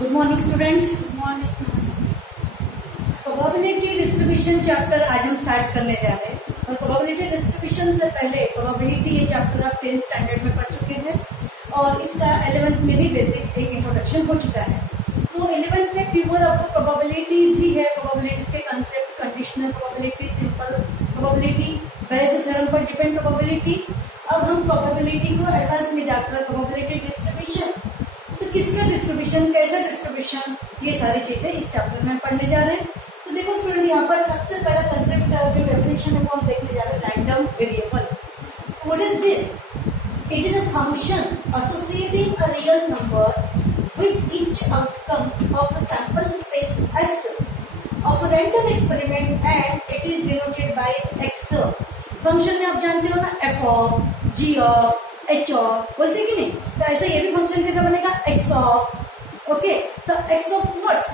Good morning students. Morning. Probability distribution chapter आज हम start करने जा रहे हैं। और प्रोबेबिलिटी डिस्ट्रीब्यूशन से पहले प्रोबेबिलिटी ये चैप्टर आप 10th स्टैंडर्ड में पढ़ चुके हैं और इसका 11th में भी बेसिक एक इंट्रोडक्शन हो चुका है। तो 11th में प्योर आपको प्रोबेबिलिटीज ही है, प्रोबेबिलिटीज के concept, conditional probability, simple probability, Bayes theorem पर डिपेंड प्रोबेबिलिटी। अब हम प्रोबेबिलिटी को एडवांस में जाकर प्रोबेबिलिटी डिस्ट्रीब्यूशन, तो किसका डिस्ट्रीब्यूशन, कैसा डिस्ट्रीब्यूशन, ये सारी चीजें इस चैप्टर में पढ़ने जा रहे हैं। तो देखो स्टूडेंट, यहाँ पर सबसे पहला कंसेप्ट जो डेफिनेशन है वो हम देखने जा रहे हैं, random variable. What is this? It is a function associating a real number with each outcome of a sample space S of a random experiment and it is denoted by x। Function में आप जानते हो ना, f of, g of, h of बोलते कि नहीं? तो ऐसा ये भी फंक्शन कैसा बनेगा, x ऑफ। ओके, तो x ऑफ व्हाट?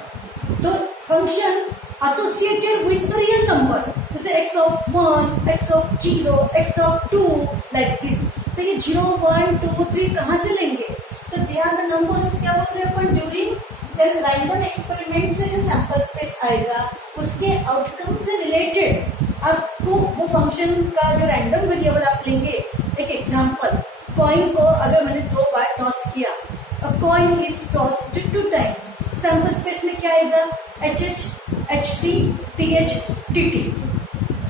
तो function associated with a real number, जैसे x of 1, x of 0, x of 2 like this. तो ये 0, 1, 2, 3 कहाँ से लेंगे? तो दे आर द नंबर्स, क्या बोल रहे हैं अपन, ड्यूरिंग रैंडम एक्सपेरिमेंट से जो सैंपल स्पेस आएगा उसके आउटकम से रिलेटेड आपको वो फंक्शन का जो रैंडम वेरिएबल आप लेंगे। एक एग्जांपल, कॉइन को अगर मैंने 2 बार टॉस किया, अ coin is tossed 2 times, sample space में क्या आएगा, HH, HT, TH, TT,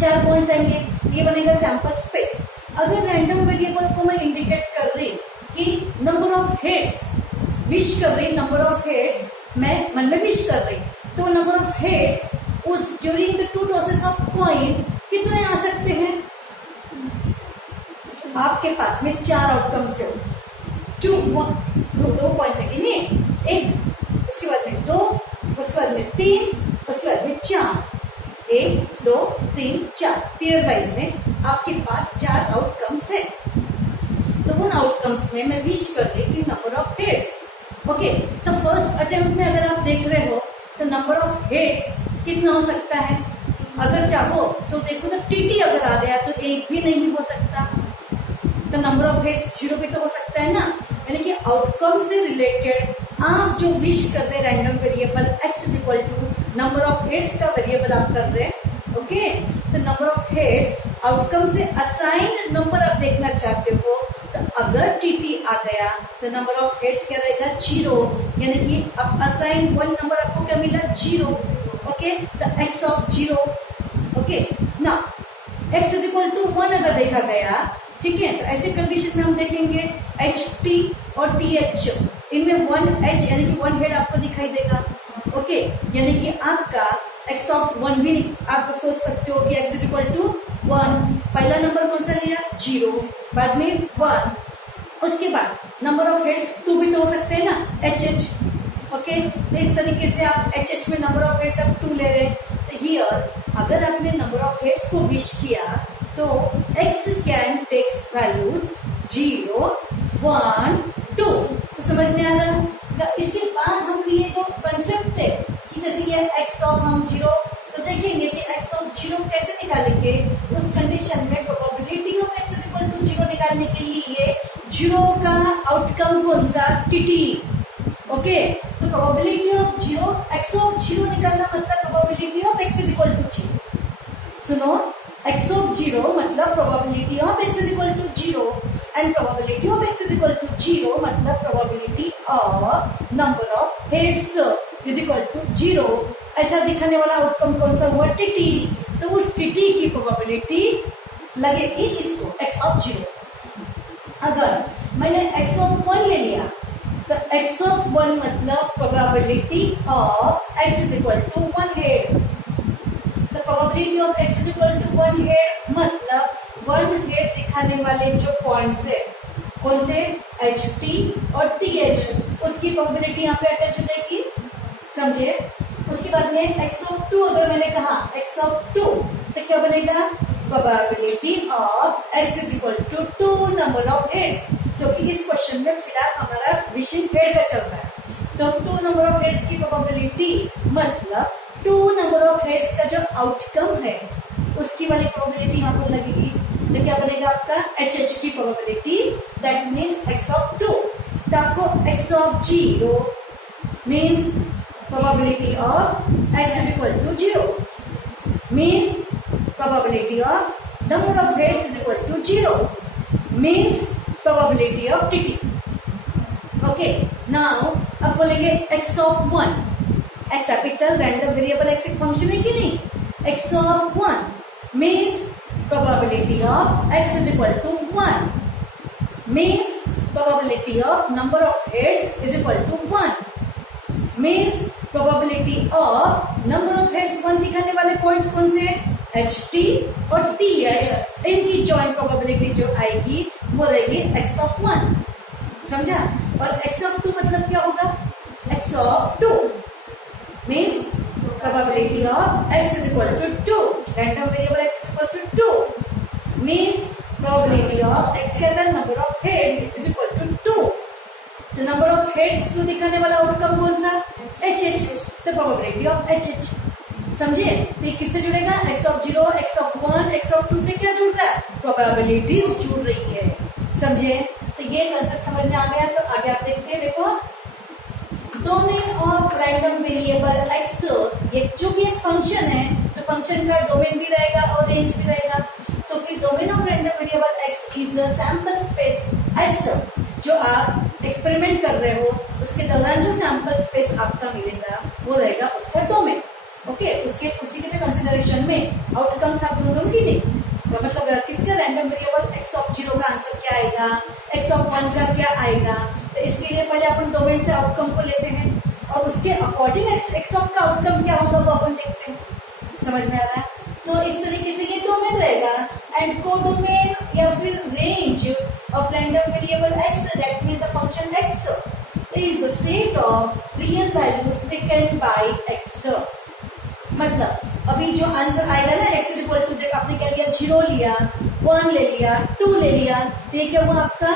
4 points आएंगे, ये बनेगा सैंपल स्पेस। अगर रैंडम वेरिएबल को मैं इंडिकेट कर रही कि नंबर ऑफ हेड्स, विश कर रही, नंबर ऑफ हेड्स मैं मन में विश कर रही, तो नंबर ऑफ हेड्स उस during the 2 tosses of coin कितने आ सकते हैं? आपके पास में 4 आउटकम्स है, 2, 1, 2 कॉइन्स है कि नहीं, एक, उसके बाद में 2, उसके बाद में 3, उसके बाद में 4, 1, 2, 3, 4 पेयर वाइज में आपके पास 4 आउटकम्स है। तो उन आउटकम्स में मैं विश कर रही कि नंबर ऑफ हेड्स। ओके, तो फर्स्ट अटेम्प्ट में अगर आप देख रहे हो तो नंबर ऑफ हेड्स कितना हो सकता है? अगर चाहो तो देखो, तो टीटी अगर आ गया तो एक भी नहीं हो सकता, तो नंबर ऑफ हेड्स 0 भी तो हो सकता है ना। यानी कि आउटकम से रिलेटेड आप जो विश कर रहे हैं random variable x equal to number of heads का वेरिएबल आप कर रहे हैं। ओके, तो नंबर ऑफ हेड्स आउटकम से असाइंड नंबर आप देखना चाहते हो, तो अगर टीटी आ गया तो नंबर ऑफ हेड्स क्या रहेगा, 0। यानी कि अब असाइन 1 नंबर आपको क्या मिला, 0। ओके, तो x ऑफ 0। ओके ना, x इज इक्वल टू 1 अगर देखा गया, ठीक है, तो ऐसे कंडीशन में हम देखेंगे HT और TH, इनमें 1H यानी कि 1 हेड आपको दिखाई देगा। ओके, यानी कि आपका x ऑफ 1 भी आप सोच सकते हो कि x इज इक्वल टू 1। पहला नंबर कौन सा लिया, 0, बाद में 1, उसके बाद नंबर ऑफ हेड्स 2 भी तो हो सकते हैं ना, HH। ओके, तो इस तरीके से आप HH में नंबर ऑफ हेड्स आप 2 ले रहे हैं। तो हियर अगर आपने नंबर ऑफ हेड्स को विश किया तो x कैन टेक्स वैल्यूज 0, 1, 2। तो समझ में आ रहा है? तो इसके बाद हम ये जो कंसेप्ट है कि जैसे ये x ऑफ हम 0, तो देखेंगे कि x ऑफ 0 कैसे निकालेंगे। उस कंडीशन में probability of x equal to 0 निकालने के लिए 0 का आउटकम कौन सा, टीटी। ओके, तो प्रोबेबिलिटी ऑफ 0, x ऑफ 0 निकालना मतलब probability of x equal to 0। सुनो, x ऑफ 0 मतलब probability of x equal to 0 and probability of x equal to 0 मतलब probability of number of heads is equal to 0। ऐसा दिखाने वाला outcome कौन सा हुआ, टीटी। तो उस टीटी की प्रोबेबिलिटी लगेगी इसको, x ऑफ 0। अगर मैंने x ऑफ 1 ले लिया तो x ऑफ 1 मतलब probability of x is equal to 1 head. तो probability of x is equal to 1 head मतलब 1 हेड दिखाने वाले जो पॉइंट्स है कौन से, HT और TH, उसकी प्रोबेबिलिटी यहाँ पे अटैच हो जाएगी, समझे। उसके बाद में x ऑफ 2 अगर मैंने कहा x ऑफ 2 तो क्या बनेगा, probability of x is equal to 2 number of heads, क्योंकि इस क्वेश्चन में फिलहाल हमारा विषय हेड का चल रहा है। तो 2 नंबर ऑफ हेड्स की प्रोबेबिलिटी मतलब 2 नंबर ऑफ हेड्स का जो आउटकम है उसकी वाली प्रोबेबिलिटी यहाँ पर लगेगी। तो क्या बनेगा आपका, HH की probability, that means x of 2। तो आपको x of 0 means probability of x is equal to 0, means probability of number of heads is equal to 0, means probability of tt. Okay, now अब बोलेंगे x of 1, एक capital random variable x एक function है कि नहीं, x of 1 means probability of x is equal to 1, means probability of number of heads is equal to 1, means probability of number of heads 1 दिखाने वाले points कौन से, ht और th, इनकी जॉइंट प्रोबेबिलिटी जो आएगी वो रहेगी x of 1, समझा। और x of 2 मतलब क्या होगा, x of 2 means probability of x is equal to 2, random variable x is equal to 2 means probability of x has a number of heads is equal to 2, तो number of heads 2 दिखाने वाला outcome कौन सा, HH, तो probability of HH, समझे। तो ये किससे जुड़ेगा, x of 0, x of 1, x of 2 से क्या जुड़ रहा है, प्रोबेबिलिटीज जुड़ रही है, समझे। तो ये कंसेप्ट समझ में आ गया। तो आगे आप देखते हैं, देखो domain of random variable x, ये जो भी एक फंक्शन है तो फंक्शन का डोमेन भी रहेगा और रेंज भी रहेगा। तो फिर domain of random variable x is a sample space S, जो आप एक्सपेरिमेंट कर रहे हो उसके दौरान जो सैंपल स्पेस आपका मिलेगा वो रहेगा उसका डोमेन। ओके, उसके उसी के कंसिडरेशन में आउटकम्स आप ढूंढोगे कि नहीं, तो मतलब किसका रैंडम वेरिएबल x of 0 का आंसर क्या आएगा, x of 1 का क्या आएगा। तो इसके लिए पहले अपन डोमेन से आउटकम को लेते हैं और उसके अकॉर्डिंग x of का आउटकम क्या होगा वो अपन देखते हैं, समझ में आ रहा है। तो इस तरीके से ये डोमेन रहेगा एंड कोडोमेन या फिर range of random variable x, that means the function x is the set of real values taken by x। मतलब अभी जो आंसर आएगा ना x इज इक्वल टू, देखो आपने क्या लिया, 0 लिया, 1 ले लिया, 2 ले लिया, तो ये क्या हुआ आपका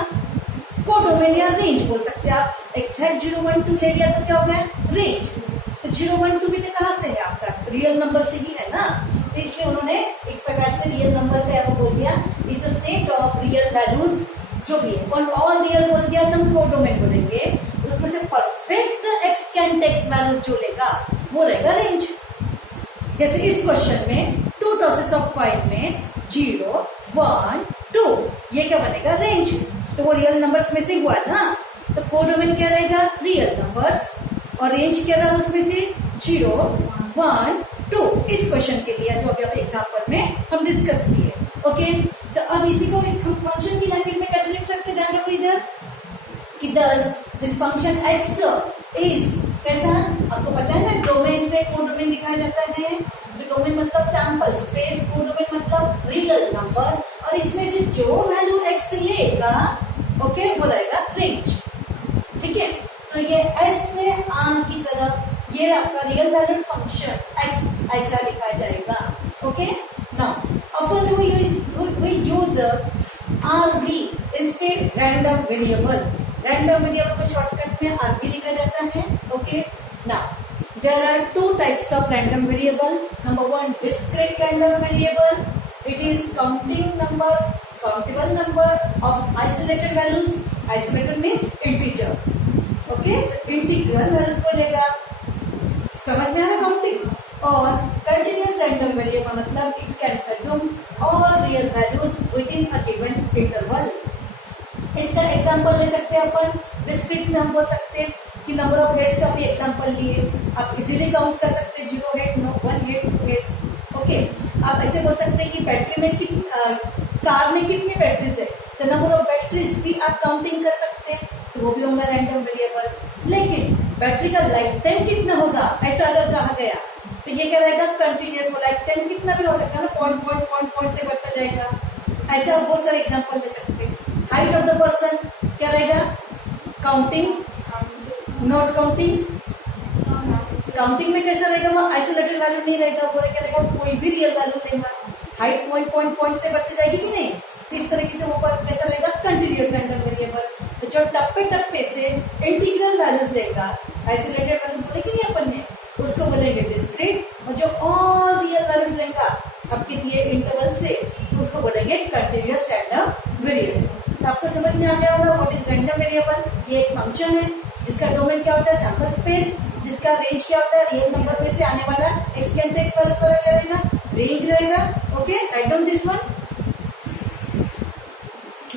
कोडोमेन या रेंज बोल सकते हैं आप। x है 0 1 2 ले लिया तो क्या हो गया रेंज। तो 0 1 2 भी तो कहाँ से है आपका, रियल नंबर से ही है ना, तो इसलिए उन्होंने एक प्रकार से रियल नंबर का वो बोल दिया is the set of real values, जो भी है और ऑल रियल बोल दिया तो हम कोडोमेन बोलेंगे, उसमें से perfect x can takes value जो लेगा वो रहेगा रेंज। जैसे इस क्वेश्चन में 2 टॉसेस ऑफ कॉइन में 0 1 2, ये क्या बनेगा रेंज, तो वो रियल नंबर्स में से हुआ ना, तो कोडोमेन क्या रहेगा रियल नंबर्स और रेंज क्या रहा उसमें से 0 1 2, इस क्वेश्चन के लिए जो अभी अपने एग्जाम्पल में हम डिस्कस किए। ओके, तो अब इसी को इस फंक्शन की लैंग्वेज में कैसे लिख सकते, ध्यान रखो इधर कि दिस फंक्शन x इज कैसा, आपको पता है ना डोमेन से कोडोमेन दिखाया जाता है, तो डोमेन मतलब सैंपल स्पेस, कोडोमेन मतलब रियल नंबर, और इसमें से जो वैल्यू x लेगा ओके वो रहेगा रेंज, ठीक है। तो ये s से आम की तरफ ये आपका रियल वैल्यूड फंक्शन x ऐसा लिखा जाएगा। Okay, now often we use RV instead random variable, random variable को शॉर्टकट में RV लिखा जाता है। Okay, now there are two types of random variable. Number one, discrete random variable, it is counting number, countable number of isolated values, isolated means integer। Okay, तो integral values को लेगा, समझ में आ रहा काउंटिंग। और कंटिन्यूअस रैंडम वेरिएबल मतलब it can assume all real values with in a given interval. इसका example ले सकते हैं अपन, डिस्क्रीट में हम बोल सकते हैं कि नंबर ऑफ हेड्स का भी एग्जांपल लिए आप इजीली काउंट कर सकते हैं, 0 हेड 1 हेड 2 हेड्स। ओके, आप ऐसे बोल सकते हैं कि बैटरी में कार में कितनी बैटरीज है, तो नंबर ऑफ बैटरीज भी आप काउंटिंग कर सकते हैं, तो वो भी होगा रैंडम वेरिएबल। लेकिन बैटरी का लाइफ टाइम कितना होगा ऐसा अगर कहा गया तो ये क्या रहेगा कंटिन्यूअस, वो लाइफ टाइम कितना भी हो सकता है ना, पॉइंट से बढ़ता जाएगा। ऐसे आप बहुत सारे एग्जांपल ले सकते हैं। हाइट ऑफ द पर्सन क्या रहेगा, काउंटिंग नॉट काउंटिंग, काउंटिंग में कैसा रहेगा वो आइसोलेटेड वैल्यू नहीं रहेगा, वो क्या रहेगा कोई भी रियल वैल्यू लेगा। हाइट पॉइंट से बढ़ती जाएगी कि नहीं, इस तरीके से वो कैसा रहेगा कंटिन्यूअस रैंडम वेरिएबल। तो जो टप्पे से इंटीग्रल वैल्यूज लेगा, आइसोलेटेड वैल्यूज बोले कि नहीं अपन ने, उसको बोलेंगे डिस्क्रीट, और जो ऑल रियल वैल्यूज लेगा आपके दिए इंटरवल से तो उसको बोलेंगे कंटिन्यूअस रैंडम वेरिएबल। तो आपको समझ में आ गया होगा व्हाट इज रैंडम वेरिएबल। ये एक फंक्शन है जिसका डोमेन क्या होता है सैंपल स्पेस, जिसका रेंज क्या होता है रियल नंबर में से आने वाला एक्स के अंदर एक्स वाला क्या रहेगा रेंज रहेगा. Okay, write down this one.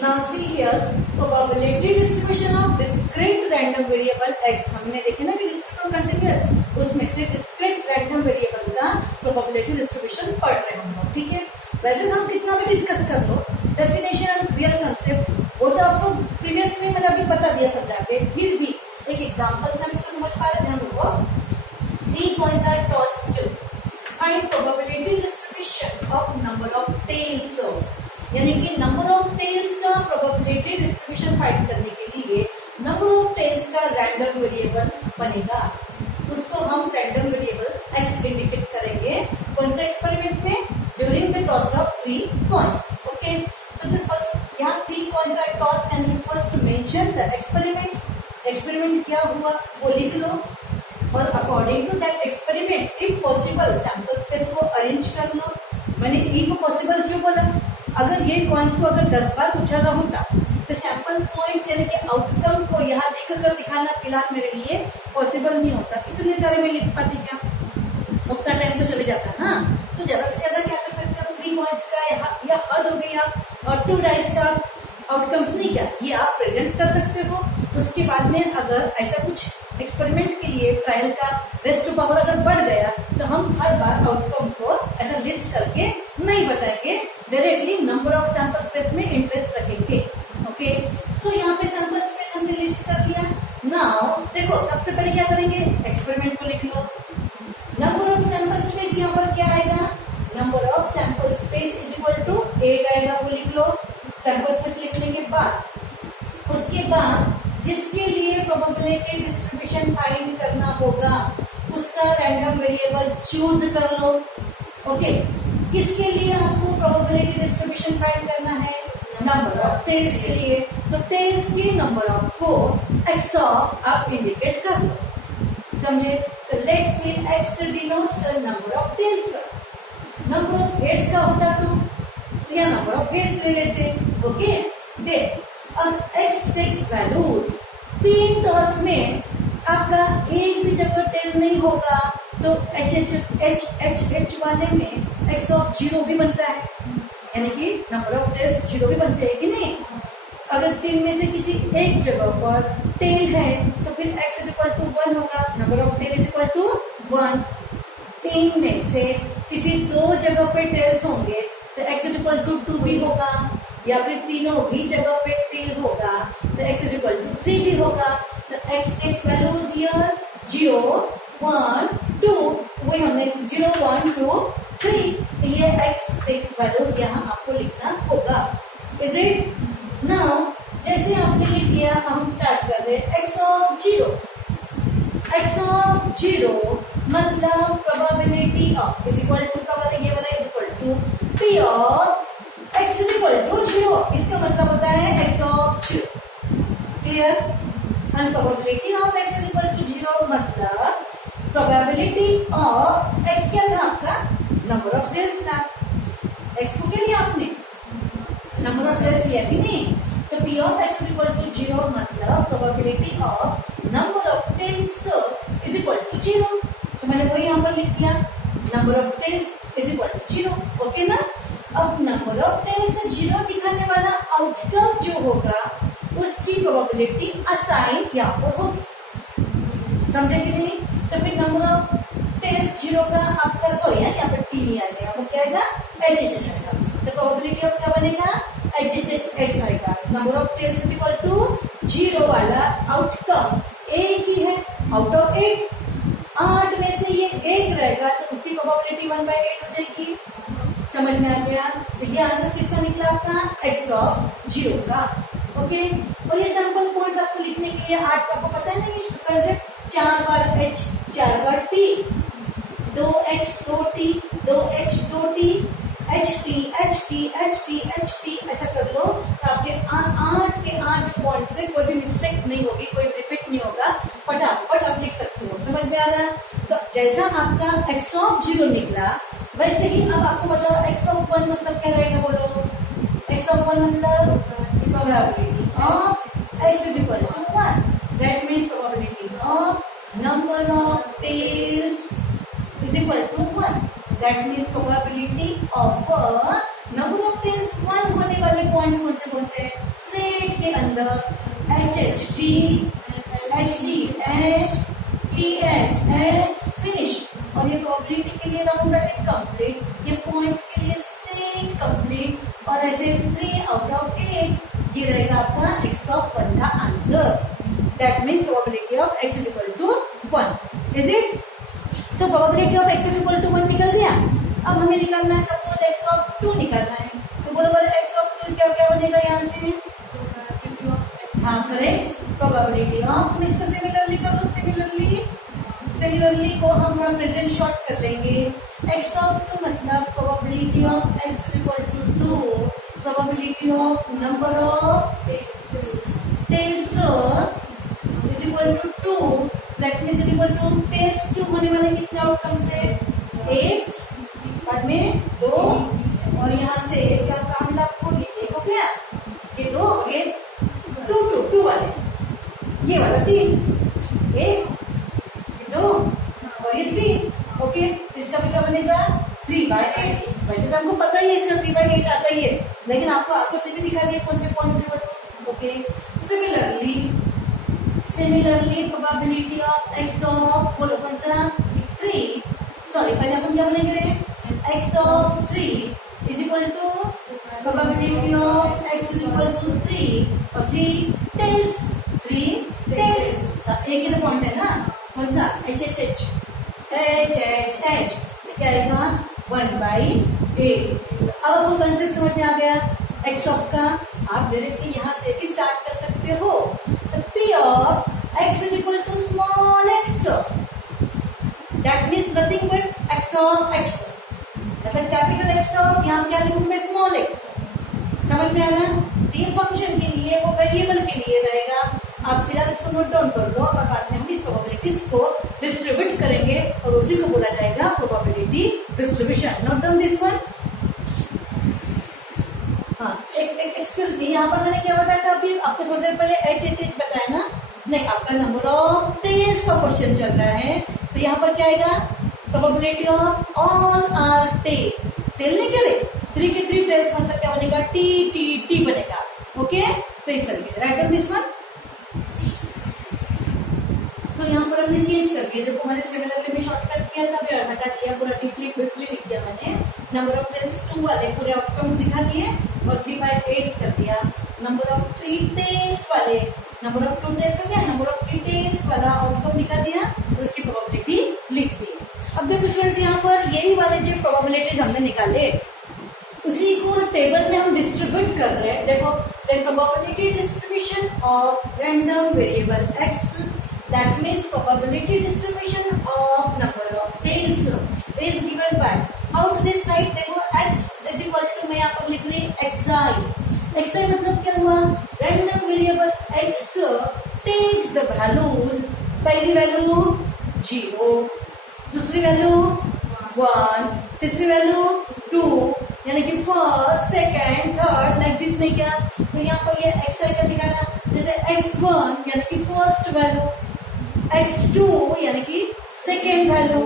Now see here probability distribution of discrete random variable x. हमने देखे ना कि discrete और continuous, उसमें से discrete random variable का probability distribution पढ़ रहे हम लोग. ठीक है, वैसे हम कितना भी डिस्कस कर लो डेफिनेशन रियल कंसेप्ट वो तो आपको प्रीवियस में मैंने अभी बता दिया समझा के. फिर भी एक एग्जांपल से हम इसको समझ पा रहे थे हम लोग. 3 coins are tossed to find probability distribution of number of tails. यानी कि नंबर ऑफ टेल्स का प्रोबेबिलिटी डिस्ट्रीब्यूशन फाइंड करने के लिए नंबर ऑफ टेल्स का रैंडम वेरिएबल बनेगा. उसको हम रैंडम वेरिएबल एक्स इंडिकेट करेंगे कौन से एक्सपेरिमेंट में during the toss of 3 coins. Okay, तो फिर फर्स्ट यहाँ 3 coins are toss and you first mention the experiment. Experiment क्या हुआ वो लिख लो और according to that experiment if possible sample space को अरेंज कर लो. मैंने ई को पॉसिबल क्यों बोला, अगर ये कॉइन्स को अगर 10 बार उछाला होता तो सैंपल पॉइंट यानी कि आउटकम को यहाँ लिख कर दिखाना फिलहाल मेरे लिए पॉसिबल नहीं होता. इतने सारे में लिख पाती क्या, उतना टाइम तो चले जाता ना. तो ज्यादा से ज्यादा क्या कर सकते हो 3 कॉइन्स का या हद हो गई आप, और 2 डाइस का आउटकम्स नहीं क्या ये आप प्रेजेंट कर सकते हो. उसके बाद में अगर ऐसा कुछ एक्सपेरिमेंट के लिए ट्रायल का रेस्ट टू पावर अगर बढ़ गया तो हम हर बार आउटकम को ऐसा लिस्ट करके नहीं बताएंगे, directly number of sample space में इंटरेस्ट रखेंगे. ओके, तो यहाँ पे सैंपल स्पेस हमने लिस्ट कर दिया. नाउ देखो सबसे पहले क्या करेंगे एक्सपेरिमेंट को लिख लो. नंबर ऑफ सैंपल स्पेस यहाँ पर क्या आएगा, number of sample space is equal to 8 आएगा, वो लिख लो. सैंपल स्पेस लिखने के बाद उसके बाद जिसके लिए प्रोबेबिलिटी डिस्ट्रीब्यूशन फाइंड करना होगा उसका रैंडम वेरिएबल चूज कर लो. ओके, किसके लिए आपको प्रोबेबिलिटी डिस्ट्रीब्यूशन फाइंड करना है, नंबर ऑफ टेल्स के लिए. तो टेल्स की नंबर ऑफ को एक्स ऑफ आप इंडिकेट कर लो. समझे, तो लेट फिर x denotes number of tails. Number of heads का होता तो या नंबर ऑफ हेड्स ले लेते. ओके, देख अब x टेक्स वैल्यूज 3 टॉस में आपका एक भी जगह टेल नहीं होगा तो एच वाले में x ऑफ 0 भी बनता है, यानी कि नंबर ऑफ टेल्स 0 भी बनते हैं कि नहीं. अगर 3 में से किसी एक जगह पर टेल है तो फिर x इज इक्वल टू 1 होगा, number of tail is equal to 1. 3 में से किसी 2 जगह पे टेल्स होंगे तो x इज इक्वल टू 2 भी होगा, या फिर तीनों भी जगह पे टेल होगा तो x इज इक्वल टू 3 भी होगा. तो x टेक्स वैल्यूज हियर 0 1 2, वही हमने 0 1 2 3, तो ये x टेक्स वैल्यूज यहाँ आपको लिखना होगा. Is it? नाउ जैसे आपने लिख लिया हम स्टार्ट कर रहे हैं x ऑफ 0 मतलब probability of is equal to का वाला ये वाला is equal to p of x is equal to 0. इसका मतलब होता है x of 0. Clear? And probability of x is equal to 0 मतलब प्रोबेबिलिटी ऑफ x क्या था आपका, नंबर ऑफ टेल्स था. x को क्या लिया आपने, नंबर ऑफ टेल्स लिया कि नहीं. तो p of x is equal to 0 मतलब probability of number of tails is equal to 0. तो मैंने वही यहाँ पर लिख दिया, number of tails is equal to 0. Okay ना. अब नंबर ऑफ टेल्स 0 दिखाने वाला आउटकम जो होगा उसकी प्रोबेबिलिटी असाइन यहाँ पर होगी. समझे कि नहीं. तो फिर नंबर ऑफ टेल्स 0 का आपका सॉरी यहाँ पर टी नहीं आएगा, यहाँ पर क्या आएगा एच एच एच. तो प्रोबेबिलिटी ऑफ क्या बनेगा एच एच एच एक्स आएगा. Number of tails equal to 0 वाला आउटकम एक ही है आउट ऑफ 8. 8 में से ये एक रहेगा तो उसकी प्रोबेबिलिटी 1/8 हो जाएगी. समझ में आ गया. तो ये आंसर किसका निकला आपका x ऑफ 0 का. ओके, और ये सैंपल पॉइंट्स आपको लिखने के लिए 8 का आपको पता है ना ये कंसेप्ट, 4 बार h 4 बार t, 2h 2t 2h 2t HT ऐसा कर लो तो आपके 8 के 8 पॉइंट से कोई भी मिस्टेक नहीं होगी, कोई रिपीट नहीं होगा, फटाफट आप लिख सकते हो. समझ में आ रहा है. तो जैसा आपका x ऑफ 0 निकला वैसे ही अब आपको बताओ x ऑफ 1 मतलब क्या रहेगा, बोलो. x ऑफ 1 मतलब probability of x is equal to 1. That means probability that means probability of number of tails 1 होने वाले पॉइंट्स कौन से सेट के अंदर H H D H D H T H H finish, और ये प्रोबेबिलिटी के लिए राउंड ब्रैकेट कंप्लीट, ये पॉइंट्स के लिए सेट कंप्लीट, और ऐसे 3 आउट ऑफ 8 ये रहेगा आपका x of 1 का answer. That means probability of x is equal to 1 is it. तो probability of x is equal to 1 निकल गया। अब हमें निकालना है सपोज x ऑफ 2 निकालना है, तो बोलो बोले x ऑफ 2 क्या क्या बनेगा यहाँ से, हाँ करेक्ट, प्रोबेबिलिटी ऑफ, हम इसको सिमिलरली कर लो, सिमिलरली को हम थोड़ा प्रेजेंट शॉर्ट कर लेंगे। x ऑफ 2 मतलब probability of x equal to 2, probability of number of tails is equal to 2, that means is equal to tails 2 होने वाले कितने आउटकम्स है 1, बाद में 2, और यहाँ से क्या काम मिला आपको, ये 1 हो गया, ये 2 और ये 2 वाले, ये वाला 3, 1 2 और ये 3, ओके। इसका भी क्या बनेगा 3/8। वैसे तो हमको पता ही है इसका 3/8 आता ही है, लेकिन आपको से भी दिखा दिया कौन से पॉइंट से बनो, okay. Similarly probability of x of, बोलो कौन सा 3, सॉरी पहले अपन क्या बनेंगे, x of 3 is equal to probability of x is equal to 3 और 3 टेल्स एक ही तो पॉइंट है ना, कौन सा H H H H H H क्या रहेगा 1/8। अब आपको कंसेप्ट समझ में आ गया x ऑफ का, आप डायरेक्टली यहाँ से भी स्टार्ट कर सकते हो। तो p of x is equal to small x, that means nothing but x of x, मतलब कैपिटल X ऑफ यहाँ क्या लिखूंगी मैं स्मॉल x, समझ में आ रहा। ये फंक्शन के लिए वो वेरिएबल के लिए रहेगा, आप फिलहाल इसको नोट डाउन कर दो, और बाद में हम इस प्रोबेबिलिटीज को डिस्ट्रीब्यूट करेंगे और उसी को बोला जाएगा probability distribution. Note down this one. हाँ एक एक्सक्यूज मी, यहाँ पर मैंने क्या बताया था अभी आपको थोड़ी देर पहले एच एच एच बताया ना, नहीं आपका नंबर ऑफ टेल्स का क्वेश्चन चल रहा है, तो यहाँ पर क्या आएगा probability of all are tail नहीं कह रहे 3 के 3 टेल्स, मतलब क्या बनेगा टी बनेगा, ओके। तो इस तरीके से राइट ऑन दिस वन। तो यहाँ पर हमने चेंज कर दिया, देखो मैंने सिमिलरली में शॉर्टकट किया था, फिर हटा दिया, पूरा डीपली क्विकली लिख दिया मैंने, नंबर ऑफ टेल्स 2 वाले पूरे आउटकम्स दिखा दिए और 3/8 कर दिया। नंबर ऑफ 3 टेल्स वाले, नंबर ऑफ 2 टेल्स हो गया, नंबर ऑफ 3 टेल्स वाला आउटकम दिखा दिया और उसकी प्रोबेबिलिटी लिख दी। अब देखो स्टूडेंट्स यहाँ पर यही वाले जो प्रोबेबिलिटीज हमने निकाले उसी को टेबल में हम डिस्ट्रीब्यूट कर रहे हैं। देखो the probability distribution of random variable x, that means probability distribution of number of tails is given by, how to this write, देखो x is equal to, मैं यहाँ पर लिख रही xi मतलब क्या हुआ, random variable x takes the values, पहली वैल्यू 0, दूसरी वैल्यू 1, तीसरी वैल्यू 2, यानी कि first second third like this नहीं क्या, तो यहाँ पर ये xi का दिखाना, जैसे x1 यानी कि फर्स्ट वैल्यू, x2 यानी कि second value,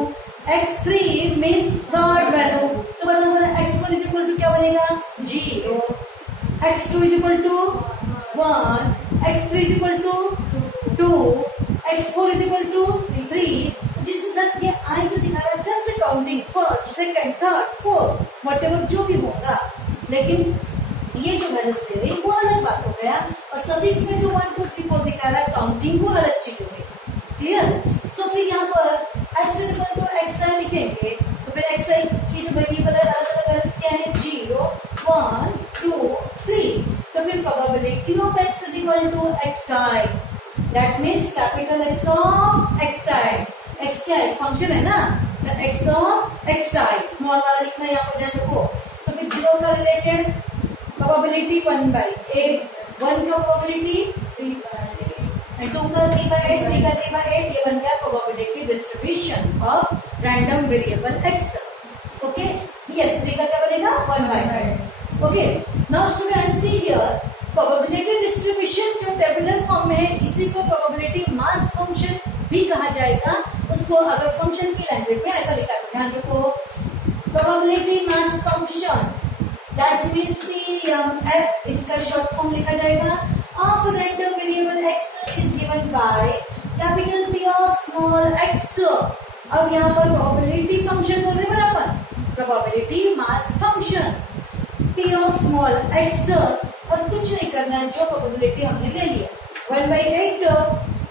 x3 means third value. तो मतलब हमारा x1 इज इक्वल टू क्या बनेगा 0, x2 is equal to 1, x3 is equal to 2, x4 is equal to 3, जिस तरह ये आई जो दिखा रहा है just counting first second third fourth whatever जो भी होगा, लेकिन ये जो वैल्यूज दे रही है वो अलग बात हो गया, और सभी इसमें जो 1 2 3 4 दिखा रहा है काउंटिंग वो अलग चीज हो गई, क्लियर। सो फिर यहाँ पर x इक्वल टू xi लिखेंगे, तो फिर xi की जो वेरिएबल है अलग अलग वैल्यूज क्या है 0 1 2 3, तो फिर probability of x is equal to xi, that means capital X of xi, x क्या है फंक्शन है ना, x ऑफ xi स्मॉल वाला लिखना है यहाँ पर ध्यान रखो। तो फिर 0 का रिलेटेड प्रोबेबिलिटी 1/8, 1 का प्रोबेबिलिटी 3/8, 2 का 3/8, 3 का 3/8, ये बन गया probability distribution of random variable x, okay. Yes 3 का क्या बनेगा 1/8, okay. Now students see here probability distribution जो टेबुलर फॉर्म में है इसी को प्रोबेबिलिटी मास फंक्शन भी कहा जाएगा। उसको अगर फंक्शन की लैंग्वेज में ऐसा लिखा है, ध्यान रखो probability mass function that means PMF, इसका शॉर्ट फॉर्म लिखा जाएगा of random variable x is given by capital P of small x। अब यहाँ पर प्रोबेबिलिटी फंक्शन बोल रहे हैं अपन, probability mass function P of small x, और कुछ नहीं करना है, जो प्रोबेबिलिटी हमने ले लिया 1/8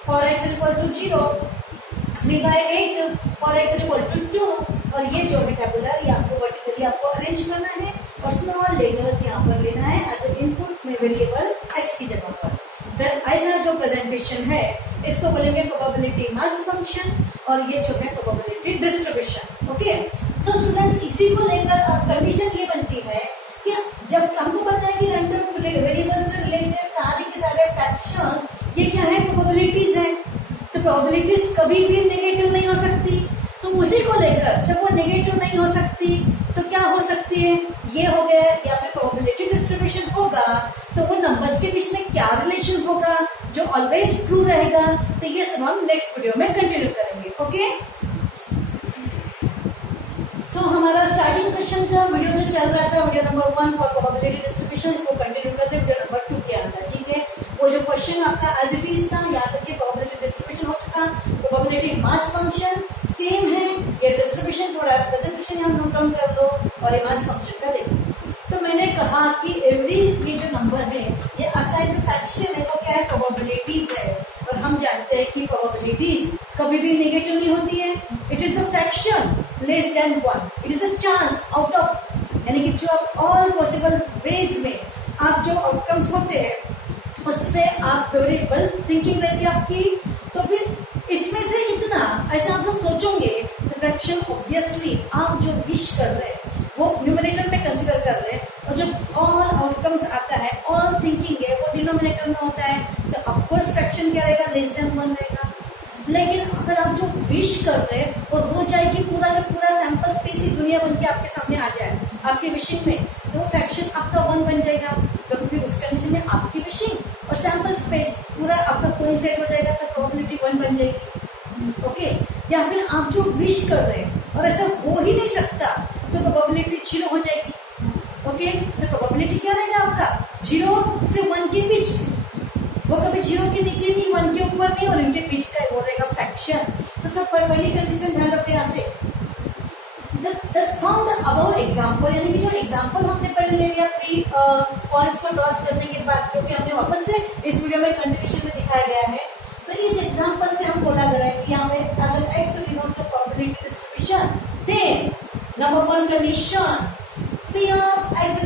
for x equal to 0, 3/8 for x equal to 2, और ये जो है टेबुलर ये आपको वर्टिकली आपको अरेंज करना है और स्मॉल लेटर्स यहाँ पर लेना है एज ए इनपुट में वेरिएबल x की जगह पर। देन ऐसा जो प्रेजेंटेशन है इसको बोलेंगे प्रोबेबिलिटी मास फंक्शन, और ये जो है probability distribution. Okay, so students इसी को लेकर अब कंडीशन ये बनती है कि जब हमको पता है कि रैंडम वेरिएबल से रिलेटेड सारे के सारे फ्रैक्शंस ये क्या है, प्रोबेबिलिटीज है, तो प्रोबेबिलिटीज कभी भी नेगेटिव नहीं हो सकती। तो उसी को लेकर जब वो नेगेटिव नहीं हो सकती तो क्या हो सकती है, ये हो गया, या फिर प्रोबेबिलिटी डिस्ट्रीब्यूशन होगा तो वो नंबर्स के बीच में क्या रिलेशन होगा जो ऑलवेज ट्रू रहेगा। तो ये सब हम नेक्स्ट वीडियो में कंटिन्यू करेंगे। ओके, सो हमारा स्टार्टिंग क्वेश्चन का वीडियो जो चल रहा था, video number 1 for probability distribution, इसको कंटिन्यू करते हैं वीडियो नंबर 2 के अंदर। ठीक है, वो जो क्वेश्चन आपका एज इट इज था, यहाँ तक कि प्रोबेबिलिटी डिस्ट्रीब्यूशन हो चुका, प्रोबेबिलिटी मास फंक्शन सेम है, ये डिस्ट्रीब्यूशन थोड़ा प्रेजेंटेशन यहाँ नोट डाउन कर लो और ये मास फंक्शन का देखो। तो मैंने कहा कि एवरी ये जो नंबर है ये असाइड फ्रैक्शन है, वो क्या है, प्रोबेबिलिटीज है, और हम जानते हैं कि प्रोबेबिलिटीज कभी भी नेगेटिव नहीं होती है। It is the fraction less than 1, it is the chance out of, यानी कि जो ऑल पॉसिबल वेज में आप जो आउटकम्स होते हैं उससे आप फेवरेबल थिंकिंग रहती है आपकी। तो फिर इसमें से इतना ऐसा आप लोग सोचोगे तो फ्रैक्शन ऑब्वियसली आप जो विश कर रहे हैं वो न्यूमरेटर में कंसिडर कर रहे हैं, और जब ऑल आउटकम्स आता है, ऑल थिंकिंग है, वो डिनोमिनेटर में होता है, तो ऑफकोर्स फ्रैक्शन क्या रहेगा, लेस देन 1 रहेगा। लेकिन अगर आप जो विश कर रहे हैं और हो जाए कि पूरा का पूरा सैंपल स्पेस ही दुनिया बन के आपके सामने आ जाए आपकी विशिंग में, तो वो फ्रैक्शन आपका 1 बन जाएगा, क्योंकि उस कंडीशन में आपकी विशिंग और सैंपल स्पेस पूरा आपका कोइंसाइड हो जाएगा, तो प्रोबेबिलिटी 1 बन जाएगी। ओके, या फिर आप जो विश कर रहे हैं और ऐसा हो ही नहीं सकता तो प्रोबेबिलिटी 0 हो जाएगी। ओके, तो प्रोबेबिलिटी क्या रहेगा आपका, 0 से 1 के बीच, वो कभी 0 के नीचे नहीं, 1 के ऊपर नहीं, और इनके बीच का वो रहेगा फ्रैक्शन। तो सब पहली कंडीशन ध्यान रखो यहाँ से। फ्रॉम द अबव एग्जाम्पल, यानी कि जो एग्जाम्पल हमने पहले ले लिया 3 फॉरेस्ट को क्रॉस करने के बाद, जो कि हमने वापस से इस वीडियो में कंटिन्यूशन में दिखाया गया है, तो इस एग्जाम्पल से हम बोला गया है कि यहाँ पे अगर x denote the probability distribution, then number 1 condition P of x